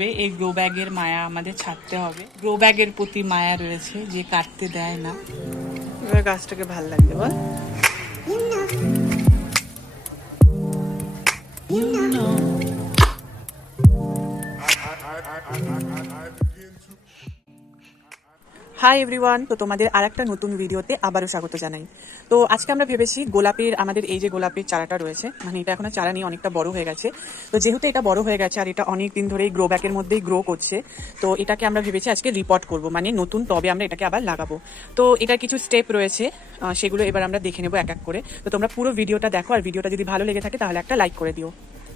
হবে, এই গ্রো ব্যাগের মায়া আমাদের ছাড়তে হবে। গ্রো ব্যাগের প্রতি মায়া রয়েছে যে কাটতে দেয় না। এবার গাছটাকে ভাল লাগবে বল। হাই এভরিওয়ান, তো তোমাদের আরেকটা নতুন ভিডিওতে আবারও স্বাগত জানাই। তো আজকে আমরা ভেবেছি গোলাপের, আমাদের এই যে গোলাপের চারাটা রয়েছে, মানে এটা এখন চারা নিয়ে অনেকটা বড় হয়ে গেছে। তো যেহেতু এটা বড় হয়ে গেছে আর এটা অনেক দিন ধরেই গ্রো ব্যাগের মধ্যেই গ্রো করছে, তো এটাকে আমরা ভেবেছি আজকে রিপোর্ট করব, মানে নতুন টবে আমরা এটাকে আবার লাগাবো। তো এটার কিছু স্টেপ রয়েছে, সেগুলো এবার আমরা দেখে নেবো এক এক করে। তো তোমরা পুরো ভিডিওটা দেখো, আর ভিডিওটা যদি ভালো লেগে থাকে তাহলে একটা লাইক করে দিও।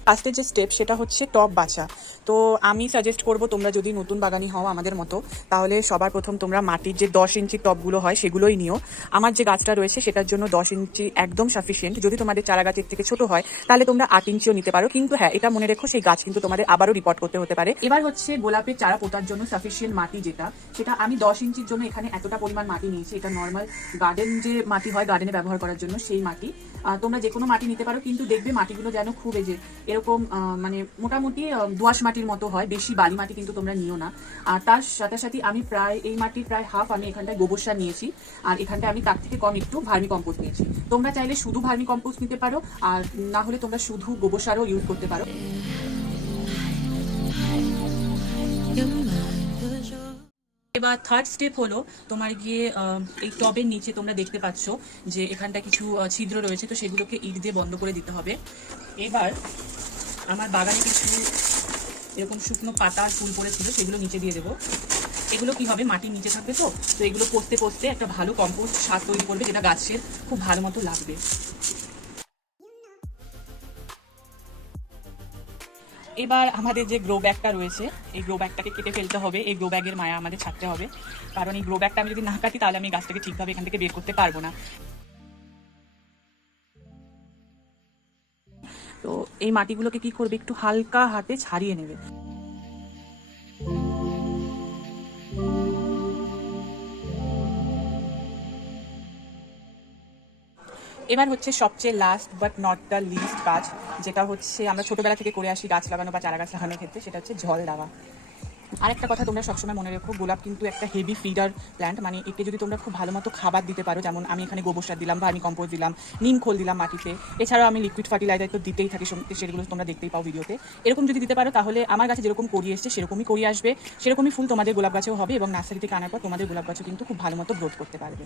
ফার্স্টের যে স্টেপ সেটা হচ্ছে টব বাছা। তো আমি সাজেস্ট করব, তোমরা যদি নতুন বাগানি হও আমাদের মতো, তাহলে সবার প্রথম তোমরা মাটির যে 10 ইঞ্চি টবগুলো হয় সেগুলোই নিও। আমার যে গাছটা রয়েছে সেটার জন্য 10 ইঞ্চি একদম সাফিসিয়েন্ট। যদি তোমাদের চারা গাছের থেকে ছোট হয় তাহলে তোমরা 8 ইঞ্চিও নিতে পারো, কিন্তু হ্যাঁ, এটা মনে রেখো সেই গাছ কিন্তু তোমাদের আবারও রিপোর্ট করতে হতে পারে। এবার হচ্ছে গোলাপের চারা পোতার জন্য সাফিসিয়েন্ট মাটি যেটা, সেটা আমি 10 ইঞ্চির জন্য এখানে এতটা পরিমাণ মাটি নিয়েছি। এটা নর্মাল গার্ডেন যে মাটি হয়, গার্ডেনে ব্যবহার করার জন্য সেই মাটি। তোমরা যে কোনো মাটি নিতে পারো, কিন্তু দেখবে মাটিগুলো যেন খুব এই যে এরকম মানে মোটামুটি দোআঁশ মাটির মতো হয়, বেশি বালি মাটি কিন্তু তোমরা নিও না। আর তার সাথে সাথে আমি প্রায় এই মাটির প্রায় হাফ আমি এখানটায় গোবর সার নিয়েছি, আর এখানটায় আমি তার থেকে কম একটু ভার্মি কম্পোস্ট নিয়েছি। তোমরা চাইলে শুধু ভার্মি কম্পোস্ট নিতে পারো, আর না হলে তোমরা শুধু গোবর সারও ইউজ করতে পারো। এবার থার্ড স্টেপ হলো তোমার গিয়ে এই টবের নিচে তোমরা দেখতে পাচ্ছ যে এখানটা কিছু ছিদ্র রয়েছে, তো সেগুলোকে ইট দিয়ে বন্ধ করে দিতে হবে। এবার আমার বাগানে কিছু এরকম শুকনো পাতা আর ফুল পড়েছিল, সেগুলো নিচে দিয়ে দেবো। এগুলো কি হবে, মাটির নিচে থাকবে, তো এগুলো পচতে পচতে একটা ভালো কম্পোস্ট সার তৈরি করবে, যেটা গাছের খুব ভালো মতো লাগবে। এবার আমাদের যে গ্রো ব্যাগটা রয়েছে, এই গ্রো ব্যাগটাকে কেটে ফেলতে হবে। এই গ্রো ব্যাগের মায়া আমাদের ছাড়তে হবে, কারণ এই গ্রো ব্যাগটা আমি যদি না কাটি তাহলে আমি গাছটাকে ঠিকভাবে এখান থেকে বের করতে পারবো না। তো এই মাটিগুলোকে কি করবে, একটু হালকা হাতে ছাড়িয়ে নেবে। এবার হচ্ছে সবচেয়ে last but not the least কাজ, যেটা হচ্ছে আমরা ছোটবেলা থেকে করে আসি গাছ লাগানো বা চারা গাছ লাগানোর ক্ষেত্রে, সেটা হচ্ছে জল দেওয়া। আরেকটা কথা তোমরা সবসময় মনে রেখো, গোলাপ কিন্তু একটা হেভি ফিডার প্ল্যান্ট, মানে একে যদি তোমরা খুব ভালো মতো খাবার দিতে পারো, যেমন আমি এখানে গোবর সার দিলাম, ভার্মি কম্পোস্ট দিলাম, নিম খোল দিলাম মাটিতে, এছাড়াও আমি লিকুইড ফার্টিলাইজার তো দিতেই থাকি, সেগুলো তোমরা দেখতেই পাও ভিডিওতে। এরকম যদি দিতে পারো তাহলে আমার কাছে যেরকম করিয়ে এসছে সেরকমই করিয়ে আসবে, সেরকমই ফুল তোমাদের গোলাপ গাছেও হবে, এবং নার্সারি থেকে আনার পর তোমাদের গোলাপ গাছও কিন্তু খুব ভালো মতো গ্রোথ করতে পারবে।